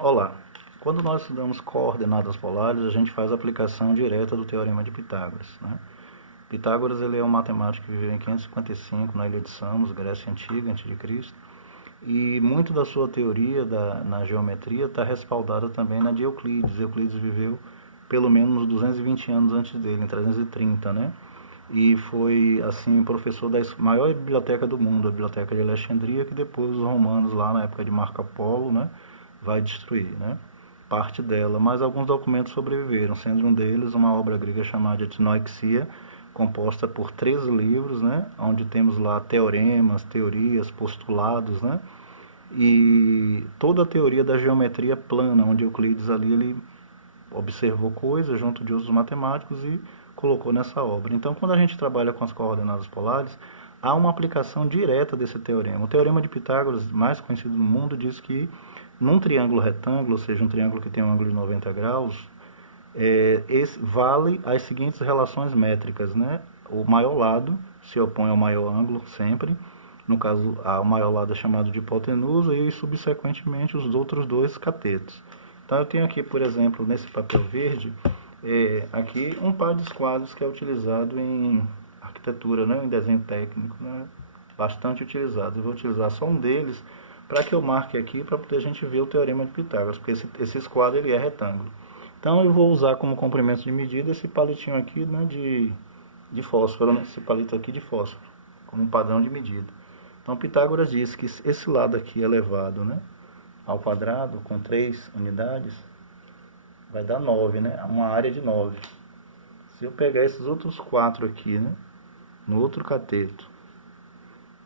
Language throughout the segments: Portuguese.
Olá. Quando nós estudamos coordenadas polares, a gente faz a aplicação direta do Teorema de Pitágoras, né? Pitágoras ele é um matemático que viveu em 555 na ilha de Samos, Grécia Antiga, antes de Cristo, e muito da sua teoria na geometria está respaldada também na de Euclides. Euclides viveu pelo menos 220 anos antes dele, em 330, né? E foi assim professor da maior biblioteca do mundo, a Biblioteca de Alexandria, que depois os romanos lá na época de Marco Polo, né, vai destruir, né? Parte dela, mas alguns documentos sobreviveram, sendo um deles uma obra grega chamada Etnoixia, composta por 13 livros, né, onde temos lá teoremas, teorias, postulados, né, e toda a teoria da geometria plana, onde Euclides ali ele observou coisas junto de outros matemáticos e colocou nessa obra. Então, quando a gente trabalha com as coordenadas polares, há uma aplicação direta desse teorema. O teorema de Pitágoras, mais conhecido no mundo, diz que num triângulo retângulo, ou seja, um triângulo que tem um ângulo de 90 graus, vale as seguintes relações métricas, né? O maior lado se opõe ao maior ângulo sempre. No caso, o maior lado é chamado de hipotenusa e, subsequentemente, os outros dois catetos. Então, eu tenho aqui, por exemplo, nesse papel verde, aqui um par de esquadros que é utilizado em arquitetura, né? Em desenho técnico, né? Bastante utilizado. Eu vou utilizar só um deles para que eu marque aqui, para poder a gente ver o Teorema de Pitágoras, porque esse esquadro ele é retângulo. Então, eu vou usar como comprimento de medida esse palitinho aqui, né, de fósforo, né? Esse palito aqui de fósforo, como padrão de medida. Então, Pitágoras diz que esse lado aqui elevado, né, ao quadrado, com 3 unidades, vai dar 9, né? Uma área de 9. Se eu pegar esses outros 4 aqui, né, no outro cateto,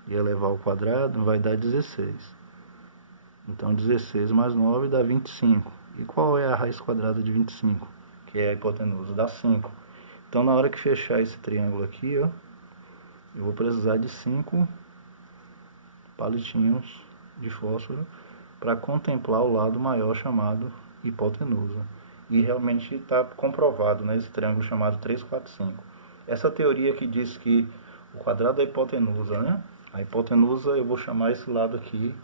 e elevar ao quadrado, vai dar 16. Então, 16 mais 9 dá 25. E qual é a raiz quadrada de 25? Que é a hipotenusa, dá 5. Então, na hora que fechar esse triângulo aqui, ó, eu vou precisar de 5 palitinhos de fósforo para contemplar o lado maior chamado hipotenusa. E realmente está comprovado nesse triângulo chamado 3, 4, 5. Essa teoria que diz que o quadrado da hipotenusa, né? A hipotenusa eu vou chamar esse lado aqui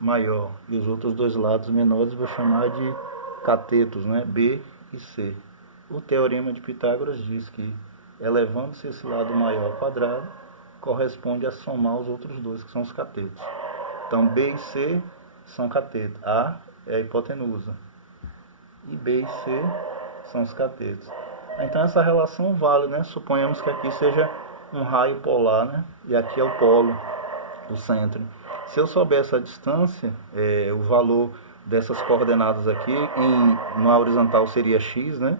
maior e os outros dois lados menores vou chamar de catetos, né? B e C. O teorema de Pitágoras diz que elevando-se esse lado maior ao quadrado corresponde a somar os outros dois que são os catetos. Então B e C são catetos, A é a hipotenusa e B e C são os catetos. Então essa relação vale, né? Suponhamos que aqui seja um raio polar, né? E aqui é o polo, o centro. Se eu souber essa distância, o valor dessas coordenadas aqui, na horizontal seria x, né?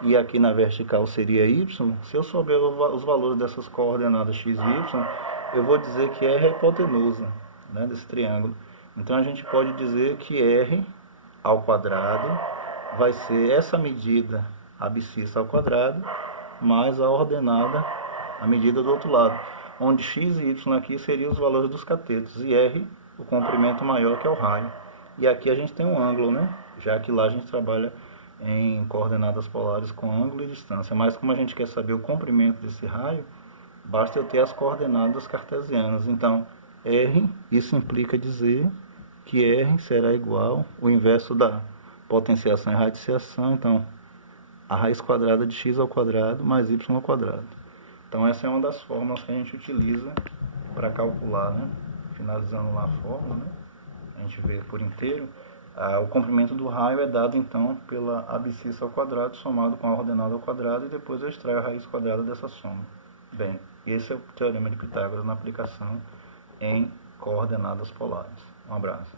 E aqui na vertical seria y. Se eu souber os valores dessas coordenadas x e y, eu vou dizer que R é a hipotenusa, né, desse triângulo. Então a gente pode dizer que R ao quadrado vai ser essa medida abscissa ao quadrado mais a ordenada, a medida do outro lado, onde x e y aqui seriam os valores dos catetos e R o comprimento maior, que é o raio. E aqui a gente tem um ângulo, né? Já que lá a gente trabalha em coordenadas polares com ângulo e distância. Mas como a gente quer saber o comprimento desse raio, basta eu ter as coordenadas cartesianas. Então, R, isso implica dizer que R será igual o inverso da potenciação e radiciação. Então, a raiz quadrada de x ao quadrado mais y ao quadrado. Então, essa é uma das fórmulas que a gente utiliza para calcular, né? Finalizando lá a fórmula, né? A gente vê por inteiro. O comprimento do raio é dado, então, pela abscissa ao quadrado somado com a ordenada ao quadrado e depois eu extraio a raiz quadrada dessa soma. Bem, esse é o Teorema de Pitágoras na aplicação em coordenadas polares. Um abraço.